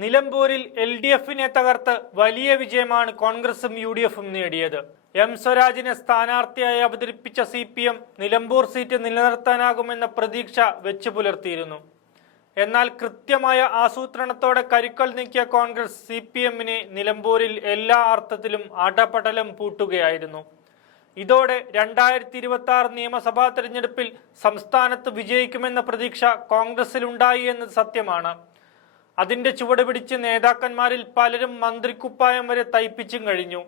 നിലമ്പൂരിൽ L D എഫിനെ തകർത്ത് വലിയ വിജയമാണ് കോൺഗ്രസും യു ഡി എഫും നേടിയത്. എം സ്വരാജിനെ സ്ഥാനാർത്ഥിയായി അവതരിപ്പിച്ച C P M Nilambur seat നിലനിർത്താനാകുമെന്ന പ്രതീക്ഷ വെച്ചു പുലർത്തിയിരുന്നു. എന്നാൽ കൃത്യമായ ആസൂത്രണത്തോടെ കരുക്കൾ നീക്കിയ കോൺഗ്രസ് സി പി എമ്മിനെ നിലമ്പൂരിൽ എല്ലാ അർത്ഥത്തിലും അടപടലം പൂട്ടുകയായിരുന്നു. ഇതോടെ രണ്ടായിരത്തി ഇരുപത്തി ആറ് നിയമസഭാ തെരഞ്ഞെടുപ്പിൽ സംസ്ഥാനത്ത് വിജയിക്കുമെന്ന പ്രതീക്ഷ കോൺഗ്രസിലുണ്ടായി എന്നത് സത്യമാണ്. അതിന്റെ ചുവട് പിടിച്ച് നേതാക്കന്മാരിൽ പലരും മന്ത്രിക്കുപ്പായം വരെ തയ്പ്പിച്ചും കഴിഞ്ഞു.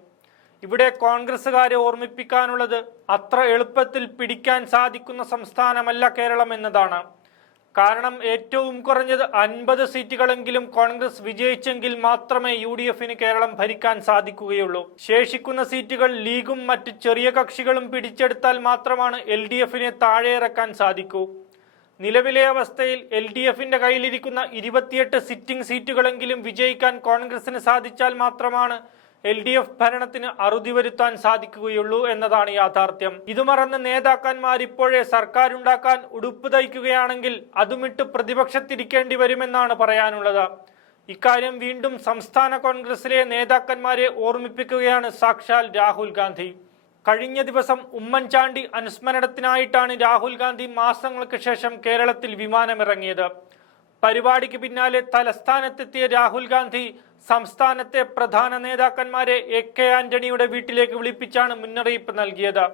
ഇവിടെ കോൺഗ്രസുകാരെ ഓർമ്മിപ്പിക്കാനുള്ളത് അത്ര എളുപ്പത്തിൽ പിടിക്കാൻ സാധിക്കുന്ന സംസ്ഥാനമല്ല കേരളം എന്നതാണ്. കാരണം ഏറ്റവും കുറഞ്ഞത് അൻപത് സീറ്റുകളെങ്കിലും കോൺഗ്രസ് വിജയിച്ചെങ്കിൽ മാത്രമേ യു ഡി എഫിന് കേരളം ഭരിക്കാൻ സാധിക്കുകയുള്ളൂ. ശേഷിക്കുന്ന സീറ്റുകൾ ലീഗും മറ്റ് ചെറിയ കക്ഷികളും പിടിച്ചെടുത്താൽ മാത്രമാണ് എൽ ഡി എഫിനെ താഴെയിറക്കാൻ സാധിക്കൂ. നിലവിലെ അവസ്ഥയിൽ എൽ ഡി എഫിന്റെ കയ്യിലിരിക്കുന്ന ഇരുപത്തിയെട്ട് സിറ്റിംഗ് സീറ്റുകളെങ്കിലും വിജയിക്കാൻ കോൺഗ്രസിന് സാധിച്ചാൽ മാത്രമാണ് എൽ ഡി എഫ് ഭരണത്തിന് അറുതി വരുത്താൻ സാധിക്കുകയുള്ളൂ എന്നതാണ് യാഥാർത്ഥ്യം. ഇത് മറന്ന് നേതാക്കന്മാർ ഇപ്പോഴേ സർക്കാരുണ്ടാക്കാൻ ഉടുപ്പ് തയ്ക്കുകയാണെങ്കിൽ അതുമിട്ട് പ്രതിപക്ഷത്തിരിക്കേണ്ടി വരുമെന്നാണ് പറയാനുള്ളത്. ഇക്കാര്യം വീണ്ടും സംസ്ഥാന കോൺഗ്രസിലെ നേതാക്കന്മാരെ ഓർമ്മിപ്പിക്കുകയാണ് സാക്ഷാൽ രാഹുൽ ഗാന്ധി. കഴിഞ്ഞ ദിവസം ഉമ്മൻചാണ്ടി അനുസ്മരണത്തിനായിട്ടാണ് രാഹുൽ ഗാന്ധി മാസങ്ങൾക്ക് ശേഷം കേരളത്തിൽ വിമാനമിറങ്ങിയത്. പരിപാടിക്ക് പിന്നാലെ തലസ്ഥാനത്തെത്തിയ രാഹുൽ ഗാന്ധി സംസ്ഥാനത്തെ പ്രധാന നേതാക്കന്മാരെ എ കെ ആന്റണിയുടെ വീട്ടിലേക്ക് വിളിപ്പിച്ചാണ് മുന്നറിയിപ്പ് നൽകിയത്.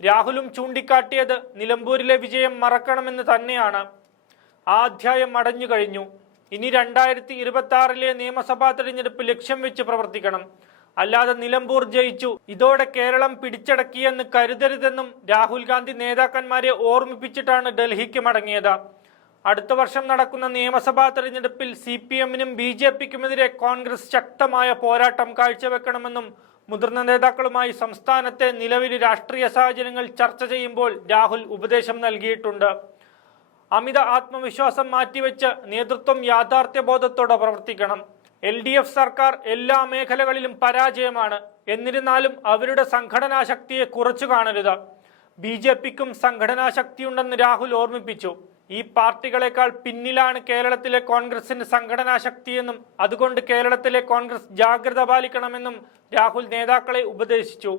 രാഹുലും ചൂണ്ടിക്കാട്ടിയത് നിലമ്പൂരിലെ വിജയം മറക്കണമെന്ന് തന്നെയാണ്. ആ അധ്യായം അടഞ്ഞു കഴിഞ്ഞു. ഇനി രണ്ടായിരത്തി ഇരുപത്തി ആറിലെ നിയമസഭാ തെരഞ്ഞെടുപ്പ് ലക്ഷ്യം വെച്ച് പ്രവർത്തിക്കണം. അല്ലാതെ നിലമ്പൂർ ജയിച്ചു. ഇതോടെ കേരളം പിടിച്ചടക്കിയെന്ന് കരുതരുതെന്നും രാഹുൽ ഗാന്ധി നേതാക്കന്മാരെ ഓർമ്മിപ്പിച്ചിട്ടാണ് ഡൽഹിക്ക് മടങ്ങിയത്. അടുത്ത വർഷം നടക്കുന്ന നിയമസഭാ തെരഞ്ഞെടുപ്പിൽ സി പി എമ്മിനും ബി ജെ പിക്കുമെതിരെ കോൺഗ്രസ് ശക്തമായ പോരാട്ടം കാഴ്ചവെക്കണമെന്നും മുതിർന്ന നേതാക്കളുമായി സംസ്ഥാനത്തെ നിലവിലെ രാഷ്ട്രീയ സാഹചര്യങ്ങൾ ചർച്ച ചെയ്യുമ്പോൾ രാഹുൽ ഉപദേശം നൽകിയിട്ടുണ്ട്. അമിത ആത്മവിശ്വാസം മാറ്റിവെച്ച് നേതൃത്വം യാഥാർത്ഥ്യബോധത്തോടെ പ്രവർത്തിക്കണം. എൽ ഡി എഫ് സർക്കാർ എല്ലാ മേഖലകളിലും പരാജയമാണ്. എന്നിരുന്നാലും അവരുടെ സംഘടനാ ശക്തിയെ കുറച്ചു കാണരുത്. ബി ജെ പിക്കും സംഘടനാ ശക്തിയുണ്ടെന്ന് രാഹുൽ ഓർമ്മിപ്പിച്ചു. ഈ പാർട്ടികളെക്കാൾ പിന്നിലാണ് കേരളത്തിലെ കോൺഗ്രസിന് സംഘടനാ ശക്തിയെന്നും അതുകൊണ്ട് കേരളത്തിലെ കോൺഗ്രസ് ജാഗ്രത പാലിക്കണമെന്നും രാഹുൽ നേതാക്കളെ ഉപദേശിച്ചു.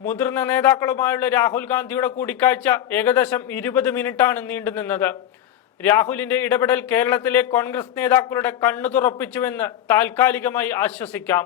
മുതിർന്ന നേതാക്കളുമായുള്ള രാഹുൽ ഗാന്ധിയുടെ കൂടിക്കാഴ്ച ഏകദേശം ഇരുപത് മിനിറ്റാണ് നീണ്ടുനിന്നത്. രാഹുലിന്റെ ഇടപെടൽ കേരളത്തിലെ കോൺഗ്രസ് നേതാക്കളുടെ കണ്ണു തുറപ്പിച്ചുവെന്ന് താൽക്കാലികമായി ആശ്വസിക്കാം